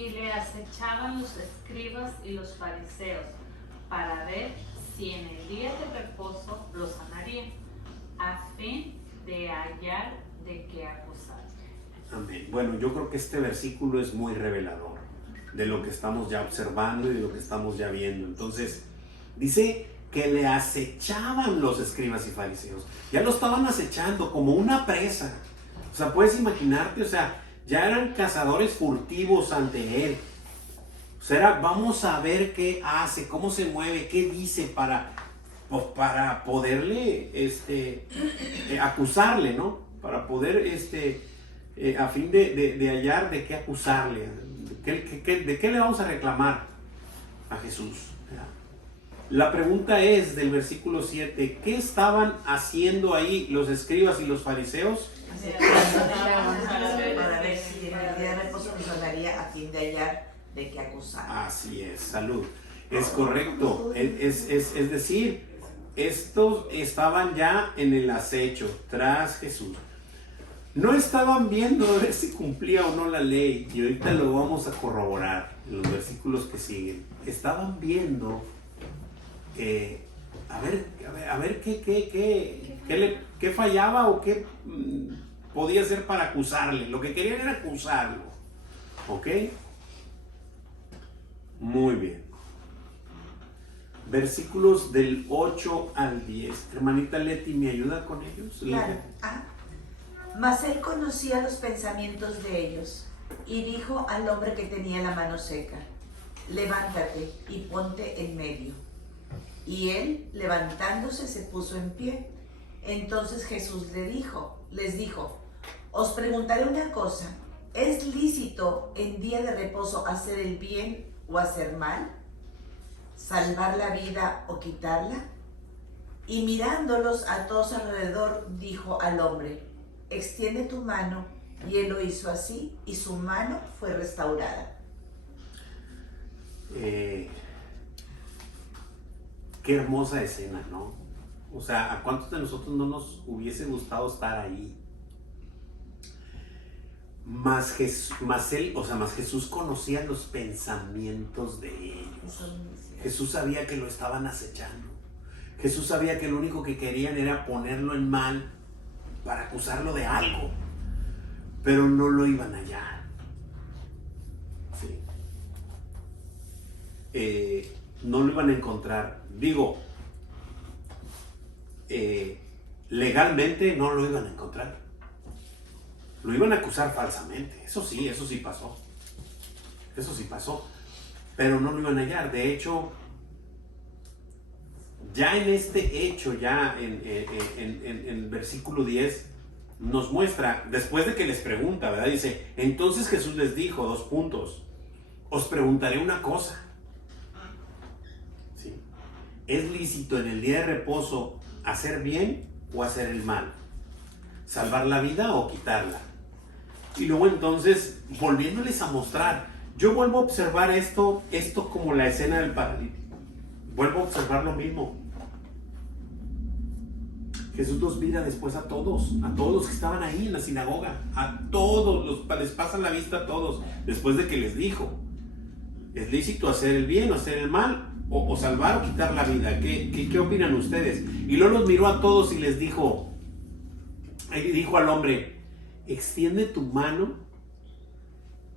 Y le acechaban los escribas y los fariseos para ver si en el día de reposo los sanarían, a fin de hallar de qué acusar. Amén. Bueno, yo creo que este versículo es muy revelador de lo que estamos ya observando y de lo que estamos ya viendo. Entonces, dice que le acechaban los escribas y fariseos. Ya lo estaban acechando como una presa. O sea, puedes imaginarte, o sea, ya eran cazadores furtivos ante él. O sea, era, vamos a ver qué hace, cómo se mueve, qué dice para poderle acusarle, ¿no? Para poder, a fin de hallar de qué acusarle. ¿De qué le vamos a reclamar a Jesús? La pregunta es del versículo 7, ¿qué estaban haciendo ahí los escribas y los fariseos? Para ver si en el día de reposo nos hablaría a fin de hallar de qué acusar. Así es, salud. Es correcto. Es decir, estos estaban ya en el acecho tras Jesús. No estaban viendo a ver si cumplía o no la ley, y ahorita lo vamos a corroborar en los versículos que siguen. Estaban viendo a ver qué fallaba o qué podía hacer para acusarle. Lo que querían era acusarlo. ¿Ok? Muy bien. Versículos del 8 al 10. Hermanita Leti, ¿me ayuda con ellos? Claro. Mas él conocía los pensamientos de ellos y dijo al hombre que tenía la mano seca: levántate y ponte en medio. Y él, levantándose, se puso en pie. Entonces Jesús les dijo: os preguntaré una cosa, ¿es lícito en día de reposo hacer el bien o hacer mal? ¿Salvar la vida o quitarla? Y mirándolos a todos alrededor, dijo al hombre: extiende tu mano. Y él lo hizo así, y su mano fue restaurada. Qué hermosa escena, ¿no? O sea, ¿a cuántos de nosotros no nos hubiese gustado estar ahí? Más Jesús conocía los pensamientos de ellos. Jesús sabía que lo estaban acechando. Jesús sabía que lo único que querían era ponerlo en mal para acusarlo de algo, pero no lo iban a hallar. Sí. No lo iban a encontrar. Digo, legalmente no lo iban a encontrar. Lo iban a acusar falsamente. Eso sí pasó. Eso sí pasó. Pero no lo iban a hallar. De hecho, ya en este hecho, ya en el versículo 10, nos muestra, después de que les pregunta, ¿verdad? Dice, entonces Jesús les dijo, 2 puntos, os preguntaré una cosa. ¿Sí? ¿Es lícito en el día de reposo hacer bien o hacer el mal? ¿Salvar la vida o quitarla? Y luego entonces, volviéndoles a mostrar, yo vuelvo a observar esto como la escena del paralítico. Vuelvo a observar lo mismo. Jesús los mira después a todos los que estaban ahí en la sinagoga, a todos, les pasa la vista a todos, después de que les dijo, ¿es lícito hacer el bien o hacer el mal? O salvar o quitar la vida. ¿Qué opinan ustedes? Y luego los miró a todos y les dijo al hombre, extiende tu mano.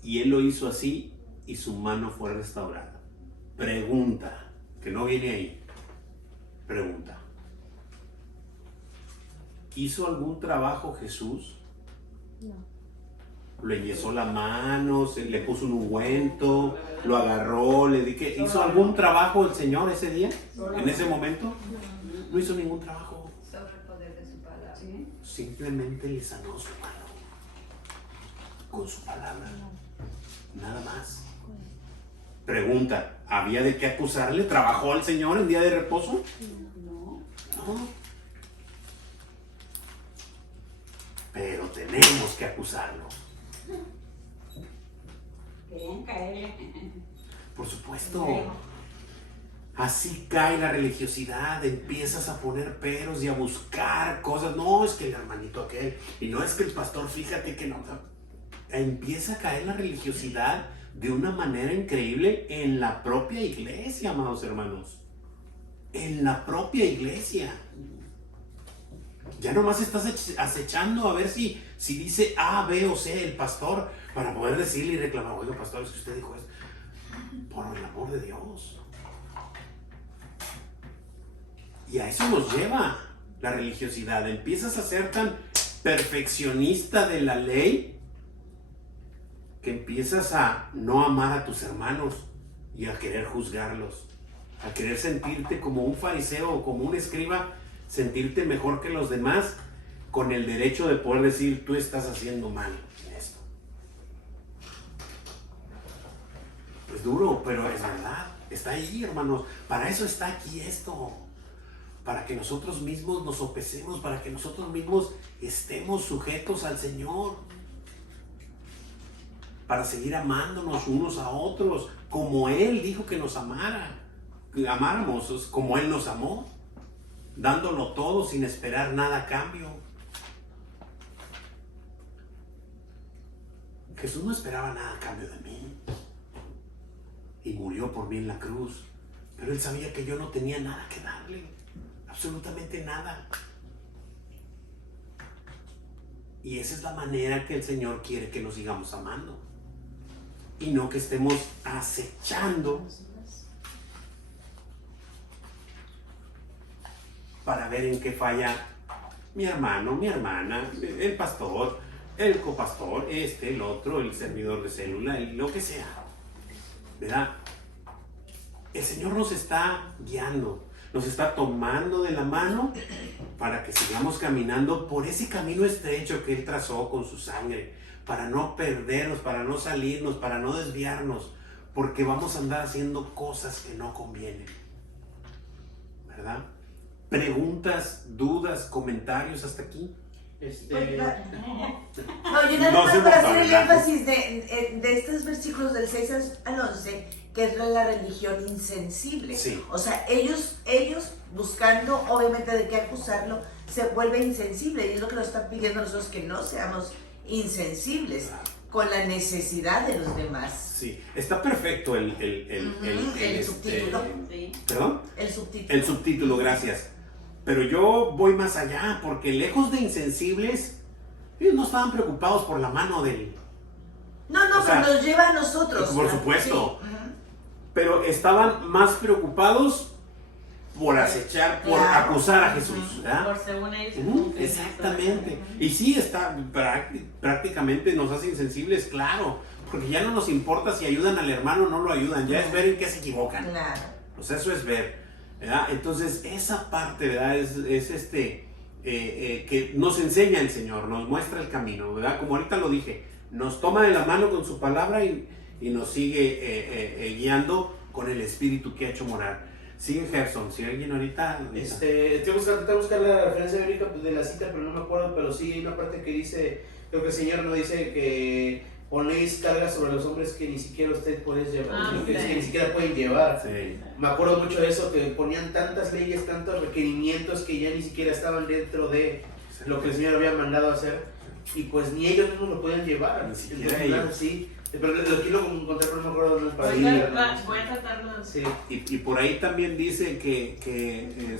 Y él lo hizo así y su mano fue restaurada. Pregunta, que no viene ahí. Pregunta. ¿Hizo algún trabajo Jesús? No. Le enyesó la mano, le puso un ungüento, lo agarró, le dije, ¿hizo algún trabajo el Señor ese día? ¿En ese momento? No hizo ningún trabajo. Sobre el poder de su palabra. Simplemente le sanó su mano. Con su palabra. Nada más. Pregunta, ¿había de qué acusarle? ¿Trabajó el Señor en día de reposo? No. Pero tenemos que acusarlo. Querían caerle. Por supuesto. Así cae la religiosidad, empiezas a poner peros y a buscar cosas. No, es que el hermanito aquel, y no es que el pastor, fíjate que no. Empieza a caer la religiosidad de una manera increíble en la propia iglesia, amados hermanos. En la propia iglesia. Ya nomás estás acechando a ver si dice A, B o C el pastor, para poder decirle y reclamar, oiga pastor, es que usted dijo esto. Por el amor de Dios. Y a eso nos lleva la religiosidad. Empiezas a ser tan perfeccionista de la ley que empiezas a no amar a tus hermanos y a querer juzgarlos, a querer sentirte como un fariseo o como un escriba, sentirte mejor que los demás, con el derecho de poder decir, tú estás haciendo mal en esto. Es duro, pero es verdad. Está ahí, hermanos. Para eso está aquí esto. Para que nosotros mismos nos sopesemos, para que nosotros mismos estemos sujetos al Señor. Para seguir amándonos unos a otros, como Él dijo que nos amara. Que amáramos como Él nos amó. Dándolo todo sin esperar nada a cambio. Jesús no esperaba nada a cambio de mí. Y murió por mí en la cruz. Pero Él sabía que yo no tenía nada que darle. Absolutamente nada. Y esa es la manera que el Señor quiere que nos sigamos amando. Y no que estemos acechando para ver en qué falla mi hermano, mi hermana, el pastor, el copastor, el otro, el servidor de célula, lo que sea. ¿Verdad? El Señor nos está guiando, nos está tomando de la mano para que sigamos caminando por ese camino estrecho que Él trazó con su sangre, para no perdernos, para no salirnos, para no desviarnos, porque vamos a andar haciendo cosas que no convienen. ¿Verdad? ¿Preguntas, dudas, comentarios hasta aquí? No, yo nada más para hacer el énfasis de estos versículos del 6 al 11, que es la religión insensible. Sí. O sea, ellos buscando obviamente de qué acusarlo, se vuelve insensible, y es lo que nos están pidiendo a nosotros, que no seamos insensibles con la necesidad de los demás. Sí, está perfecto el subtítulo. ¿Perdón? El subtítulo. El subtítulo, gracias. Pero yo voy más allá, porque lejos de insensibles, ellos no estaban preocupados por la mano del... No, o sea, pero nos lleva a nosotros. por supuesto. Sí. Pero estaban más preocupados por acechar, por acusar a Jesús, ¿verdad? Por según ellos. Exactamente. Y sí, está prácticamente nos hace insensibles, claro, porque ya no nos importa si ayudan al hermano o no lo ayudan, ya es ver en qué se equivocan. Claro. O sea, eso es ver, ¿verdad? Entonces, esa parte, ¿verdad? Es que nos enseña el Señor, nos muestra el camino, ¿verdad? Como ahorita lo dije, nos toma de la mano con su palabra y nos sigue guiando con el Espíritu que ha hecho morar. Sigue Gerson, si alguien ahorita... Estoy buscando buscar la referencia bíblica de la cita, pero no me acuerdo, pero sí hay una parte que dice, creo que el Señor nos dice que ponéis cargas sobre los hombres que ni siquiera usted puede llevar, que ni siquiera pueden llevar. Sí. Me acuerdo mucho de eso, que ponían tantas leyes, tantos requerimientos que ya ni siquiera estaban dentro de lo que el Señor había mandado hacer, y pues ni ellos mismos lo podían llevar. Ni siquiera entonces, ellos. Sí. Pero lo quiero encontrar, pero no me acuerdo dónde es para Voy a tratarlo. Sí. Y por ahí también dice que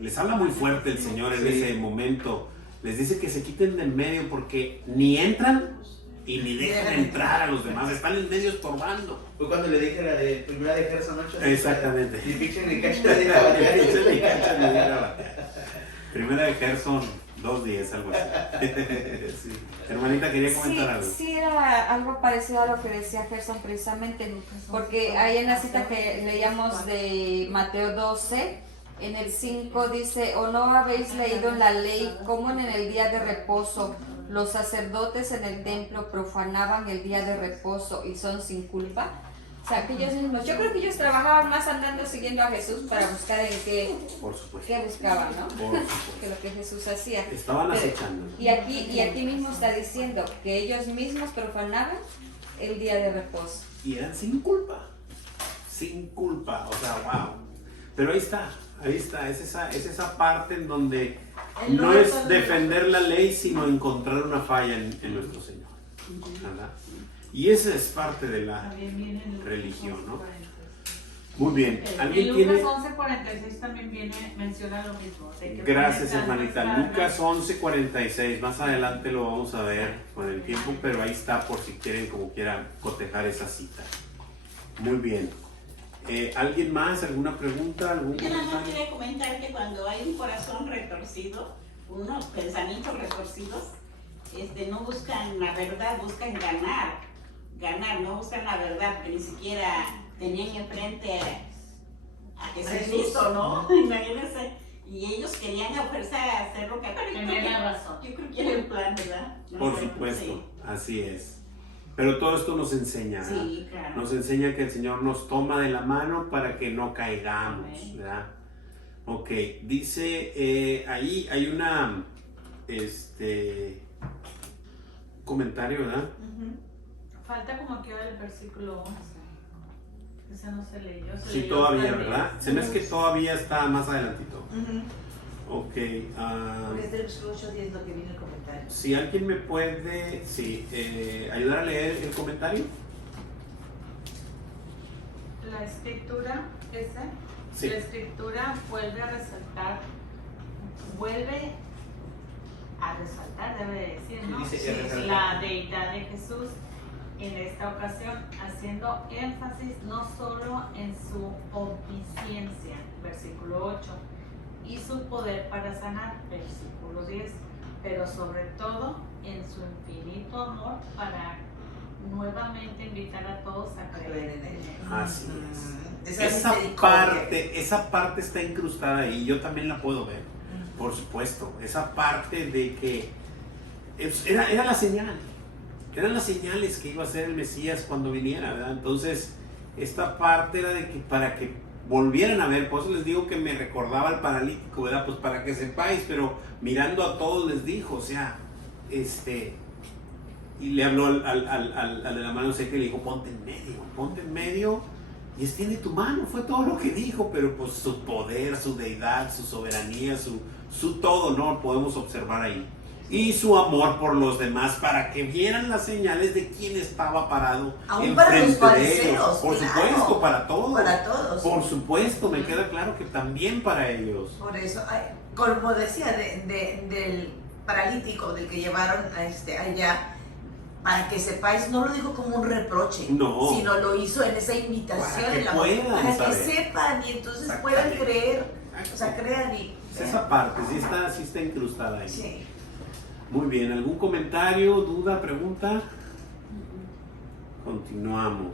les habla muy fuerte el Señor en ese momento. Les dice que se quiten de en medio porque ni entran y ni dejan entrar a los demás. Están en medio estorbando. Fue cuando le dije la de primera de Gerson 8. Exactamente. Y pinche ni cacho de caballería. Primera de Gerson 2:10, algo así. Sí. Hermanita, quería comentar algo. Sí, era algo parecido a lo que decía Gerson precisamente, porque ahí en la cita que leíamos de Mateo 12, en el 5 dice, ¿o no habéis leído en la ley cómo en el día de reposo los sacerdotes en el templo profanaban el día de reposo y son sin culpa? O sea, que ellos mismos, yo creo que ellos trabajaban más andando siguiendo a Jesús para buscar el que buscaban, ¿no? Por supuesto. Que lo que Jesús hacía. Estaban acechando. Y aquí mismo está diciendo que ellos mismos profanaban el día de reposo. Y eran sin culpa. sin culpa, o sea, wow. Pero ahí está, es esa parte en donde no es defender la ley, sino encontrar una falla en nuestro Señor, ¿verdad? Y esa es parte de la religión, ¿no? Muy bien. ¿Alguien en tiene? Lucas 11:46 también menciona lo mismo. Gracias, hermanita. Lucas 11:46. Más adelante lo vamos a ver con el tiempo, pero ahí está por si quieren, como quieran, cotejar esa cita. Muy bien. ¿Alguien más? ¿Alguna pregunta? ¿Algún Yo nada más comentario? quería comentar que cuando hay un corazón retorcido, unos pensamientos retorcidos, no buscan la verdad, buscan ganar, no buscan la verdad, que ni siquiera tenían enfrente a Jesús, ¿no? Imagínense. Y ellos querían a fuerza hacer lo que... Tenían la razón. Yo creo que era el plan, ¿verdad? Por supuesto, Sí. así es. Pero todo esto nos enseña, ¿verdad? Sí, claro. Nos enseña que el Señor nos toma de la mano para que no caigamos, Amén. ¿verdad? Ok, dice, ahí hay una, comentario, ¿verdad? Falta como que ahora el versículo 11. Ese no se leyó. Sí, todavía, ¿verdad? Se me es que todavía está más adelantito. Ok, Porque es del 8:10 lo que viene el comentario. si alguien me puede, ayudar a leer el comentario. La escritura, Sí. la escritura vuelve a resaltar, debe decir, ¿no? Dice, Sí, resaltar. la deidad de Jesús en esta ocasión, haciendo énfasis no solo en su omnisciencia, versículo 8, y su poder para sanar, versículo 10, pero sobre todo en su infinito amor para nuevamente invitar a todos a creer en él. Así es. Esa misericordia. Esa parte está incrustada ahí, yo también la puedo ver, por supuesto. Esa parte de que era la señal, eran las señales que iba a ser el Mesías cuando viniera, ¿verdad? Entonces, esta parte era de que para que volvieran a ver, por eso les digo que me recordaba al paralítico, ¿verdad? Pues para que sepáis, pero mirando a todos les dijo, o sea, y le habló al de la mano seca y le dijo, ponte en medio y extiende tu mano, fue todo lo que dijo, pero pues su poder, su deidad, su soberanía, su todo, ¿no? Podemos observar ahí. Y su amor por los demás para que vieran las señales de quién estaba parado Aún para los enfrente de fariseos, ellos. Por claro. supuesto, para todos. Para todos. Por supuesto, me queda claro que también para ellos. Por eso, como decía, del paralítico, del que llevaron allá, para que sepáis, no lo dijo como un reproche, No. sino lo hizo en esa invitación, Para que en la puedan para que saber. sepan y entonces Exactamente. puedan creer, o sea, crean y... Esa parte sí está incrustada ahí. Sí. Muy bien, ¿algún comentario, duda, pregunta? Continuamos.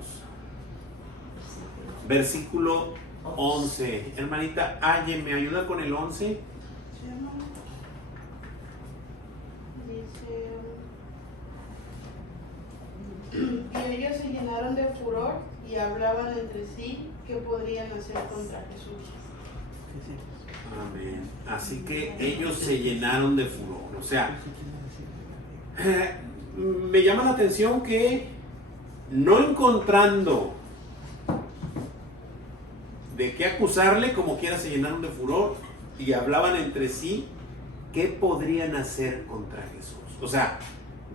Versículo 11. Hermanita Aye, ¿me ayuda con el 11? Sí, hermano. Dice, y ellos se llenaron de furor y hablaban entre sí qué podrían hacer contra Jesús. Amén. Así que ellos se llenaron de furor. O sea, me llama la atención que no encontrando de qué acusarle, como quiera se llenaron de furor y hablaban entre sí qué podrían hacer contra Jesús. O sea,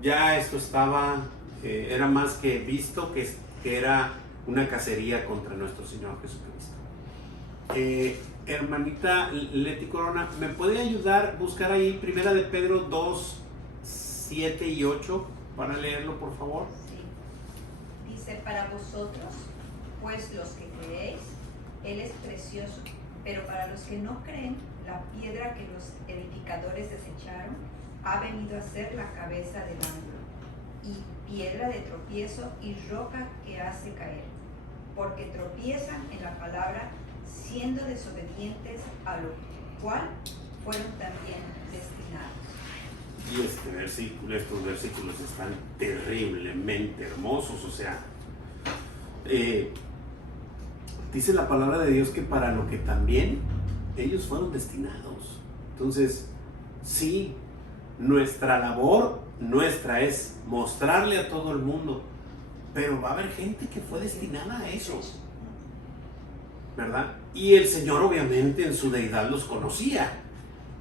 ya esto estaba, era más que visto que era una cacería contra nuestro Señor Jesucristo. Hermanita Leti Corona, ¿me puede ayudar a buscar ahí Primera de Pedro 2, 7 y 8 para leerlo, por favor? Sí. Dice, para vosotros, pues los que creéis, Él es precioso, pero para los que no creen, la piedra que los edificadores desecharon ha venido a ser la cabeza del ángulo, y piedra de tropiezo y roca que hace caer, porque tropiezan en la palabra, siendo desobedientes, a lo cual fueron también destinados. Y estos versículos están terriblemente hermosos, o sea, dice la palabra de Dios que para lo que también ellos fueron destinados. Entonces, sí, nuestra labor, es mostrarle a todo el mundo, pero va a haber gente que fue destinada a eso. ¿verdad? Y el Señor obviamente en su deidad los conocía.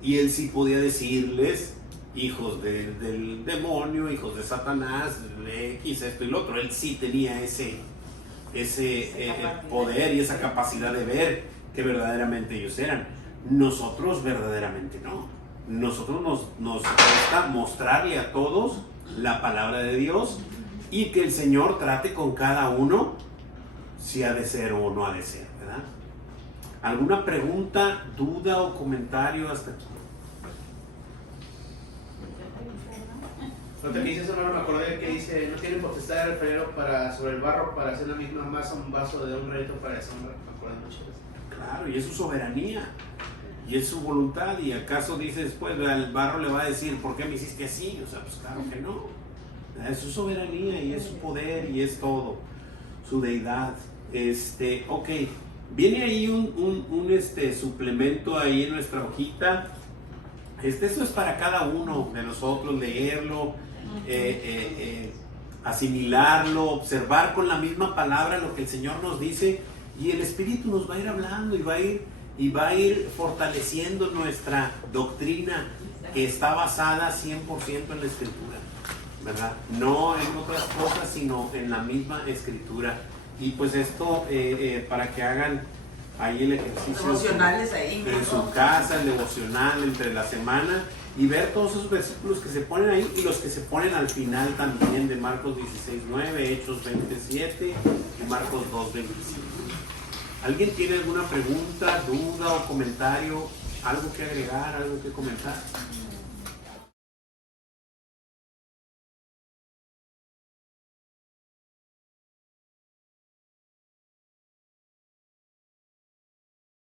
Y Él sí podía decirles, hijos del demonio, hijos de Satanás, X, esto y lo otro. Él sí tenía ese poder y esa capacidad de ver que verdaderamente ellos eran. Nosotros verdaderamente no. Nosotros nos cuesta mostrarle a todos la palabra de Dios y que el Señor trate con cada uno si ha de ser o no ha de ser, ¿verdad? ¿Alguna pregunta, duda o comentario hasta aquí? Lo que dice eso, no me acordé que dice, no tiene potestad el alfarero sobre el barro para hacer la misma masa un vaso de un reto para sombra. Me acuerdo mucho de eso. Claro, y es su soberanía, y es su voluntad, y acaso dice después, al barro le va a decir, ¿por qué me hiciste así? O sea, pues claro que no. Es su soberanía, y es su poder, y es todo, su deidad. Ok, viene ahí un suplemento ahí en nuestra hojita. Eso es para cada uno de nosotros, leerlo, asimilarlo, observar con la misma palabra lo que el Señor nos dice, y el Espíritu nos va a ir hablando y va a ir fortaleciendo nuestra doctrina, que está basada 100% en la Escritura, ¿verdad? No en otras cosas, sino en la misma Escritura. Y pues esto, para que hagan ahí el ejercicio devocionales ahí en su casa, el devocional entre la semana, y ver todos esos versículos que se ponen ahí y los que se ponen al final también, de Marcos 16:9, Hechos 20:7 y Marcos 2:25. ¿Alguien tiene alguna pregunta, duda o comentario? ¿Algo que agregar, algo que comentar?